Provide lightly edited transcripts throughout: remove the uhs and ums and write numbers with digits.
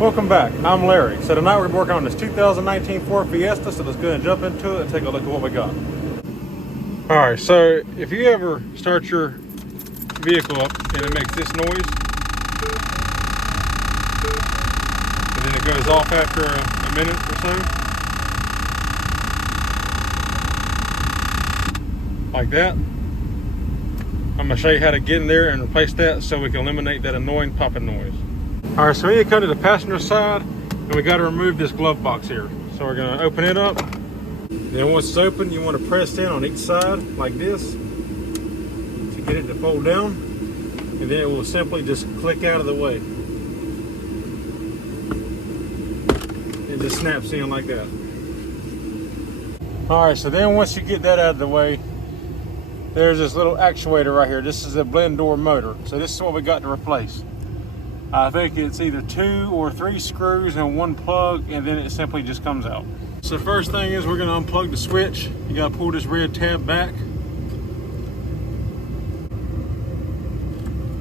Welcome back. I'm Larry. So tonight we're working on this 2019 Ford Fiesta, so let's go and jump into it and take a look at what we got. Alright, so if you ever start your vehicle up and it makes this noise, and then it goes off after a minute or so, like that, I'm going to show you how to get in there and replace that so we can eliminate that annoying popping noise. Alright, so we need to come to the passenger side and we got to remove this glove box here. So we're going to open it up. Then once it's open, you want to press in on each side like this to get it to fold down. And then it will simply just click out of the way. It just snaps in like that. Alright, so then once you get that out of the way, there's this little actuator right here. This is a blend door motor. So this is what we got to replace. I think it's either 2 or 3 screws and 1 plug, and then it simply just comes out. So the first thing is we're going to unplug the switch. You got to pull this red tab back.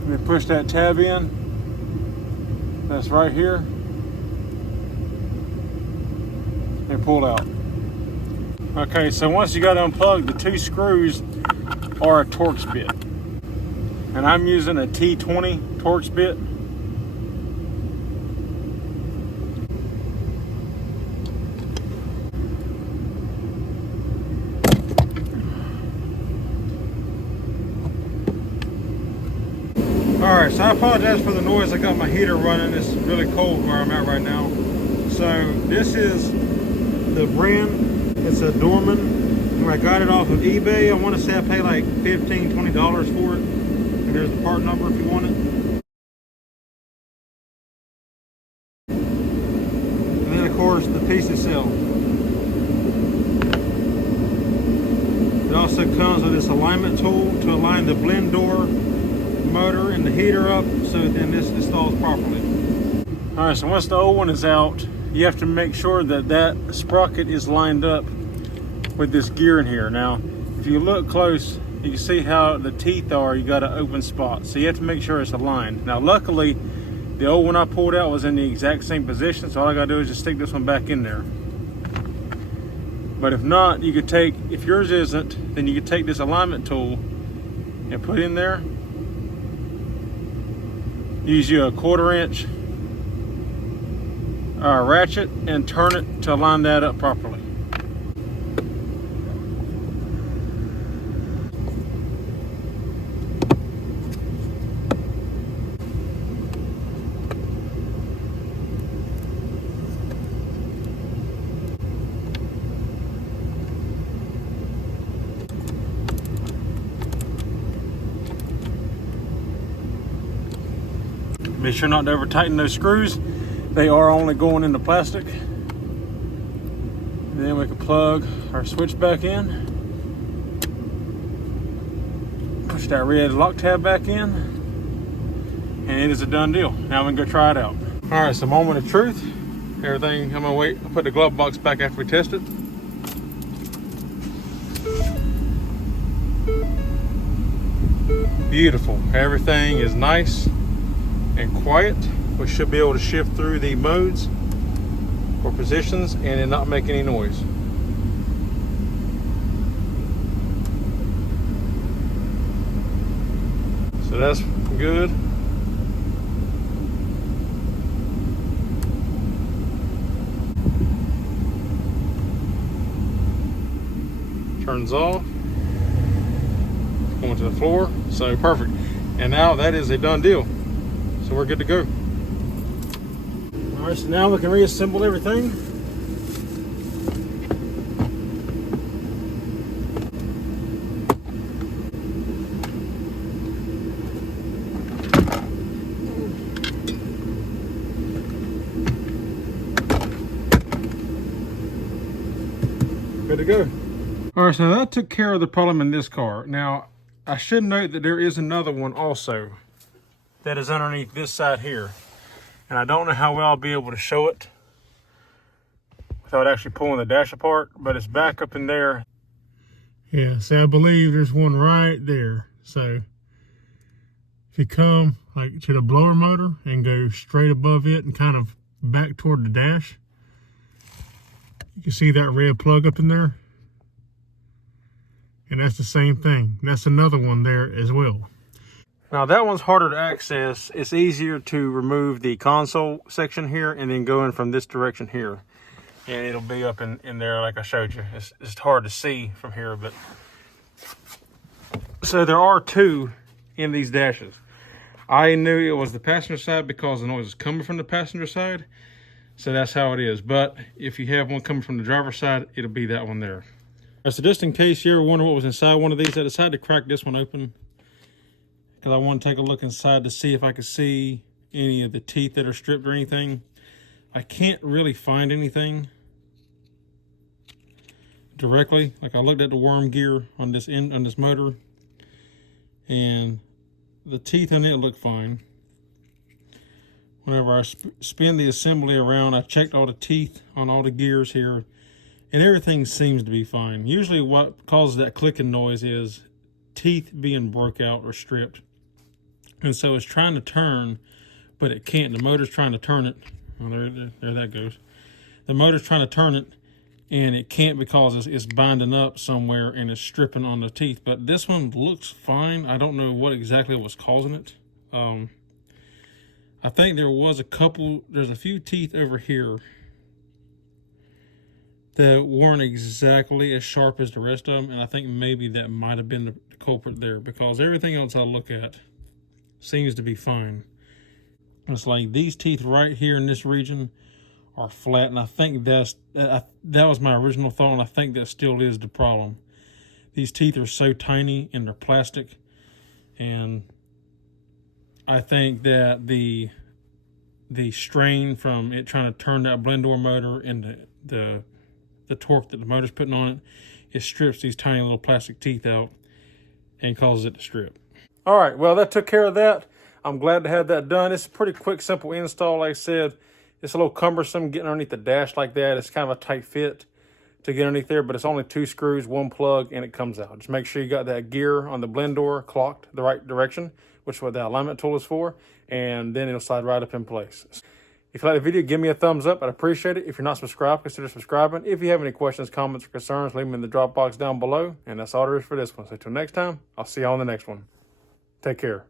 And then push that tab in. That's right here. And pull out. Okay, so once you got to unplug, the 2 screws are a Torx bit. And I'm using a T20 Torx bit. Alright, so I apologize for the noise. I got my heater running. It's really cold where I'm at right now. So this is the brand. It's a Dorman. I got it off of eBay. I want to say I paid like $15, $20 for it. And there's the part number if you want it. And then of course the piece itself. It also comes with this alignment tool to align the blend door motor and the heater up so then this installs properly. Alright, so once the old one is out, you have to make sure that that sprocket is lined up with this gear in here. Now, if you look close, you can see how the teeth are. You got an open spot, so you have to make sure it's aligned. Now, luckily, the old one I pulled out was in the exact same position, so all I gotta do is just stick this one back in there. But if not, you could take, if yours isn't, then you could take this alignment tool and put in there. Use you a 1/4 inch ratchet and turn it to line that up properly. Be sure not to over tighten those screws. They are only going into plastic. And then we can plug our switch back in. Push that red lock tab back in. And it is a done deal. Now we can go try it out. All right, so moment of truth. Everything, I'm gonna wait. I'll put the glove box back after we test it. Beautiful. Everything is nice and quiet. We should be able to shift through the modes or positions and it not make any noise. So that's good. Turns off. Going to the floor. So perfect. And now that is a done deal. So we're good to go. All right, so now we can reassemble everything. Good to go. All right, so that took care of the problem in this car. Now, I should note that there is another one also that is underneath this side here. And I don't know how well I'll be able to show it without actually pulling the dash apart, but it's back up in there. Yeah, so I believe there's one right there. So if you come like to the blower motor and go straight above it and kind of back toward the dash. You can see that red plug up in there. And that's the same thing. That's another one there as well. Now that one's harder to access. It's easier to remove the console section here and then go in from this direction here. And it'll be up in there like I showed you. It's hard to see from here, but... So there are two in these dashes. I knew it was the passenger side because the noise is coming from the passenger side. So that's how it is. But if you have one coming from the driver's side, it'll be that one there. So just in case you're wondering what was inside one of these, I decided to crack this one open because I want to take a look inside to see if I could see any of the teeth that are stripped or anything. I can't really find anything directly. Like I looked at the worm gear on this motor, and the teeth on it look fine. Whenever I spin the assembly around, I checked all the teeth on all the gears here, and everything seems to be fine. Usually what causes that clicking noise is teeth being broke out or stripped. And so it's trying to turn, but it can't. The motor's trying to turn it. Oh, there that goes. The motor's trying to turn it, and it can't because it's binding up somewhere and it's stripping on the teeth. But this one looks fine. I don't know what exactly was causing it. I think there's a few teeth over here that weren't exactly as sharp as the rest of them, and I think maybe that might have been the culprit there because everything else I look at seems to be fine. It's like these teeth right here in this region are flat, and I think that was my original thought, and I think that still is the problem. These teeth are so tiny and they're plastic, and I think that the strain from it trying to turn that blend door motor and the torque that the motor's putting on it strips these tiny little plastic teeth out and causes it to strip. All right, well, that took care of that. I'm glad to have that done. It's a pretty quick, simple install. Like I said, it's a little cumbersome getting underneath the dash like that. It's kind of a tight fit to get underneath there, but it's only 2 screws, 1 plug, and it comes out. Just make sure you got that gear on the blend door clocked the right direction, which is what the alignment tool is for, and then it'll slide right up in place. If you like the video, give me a thumbs up. I'd appreciate it. If you're not subscribed, consider subscribing. If you have any questions, comments, or concerns, leave them in the drop box down below. And that's all there is for this one. So until next time, I'll see you on the next one. Take care.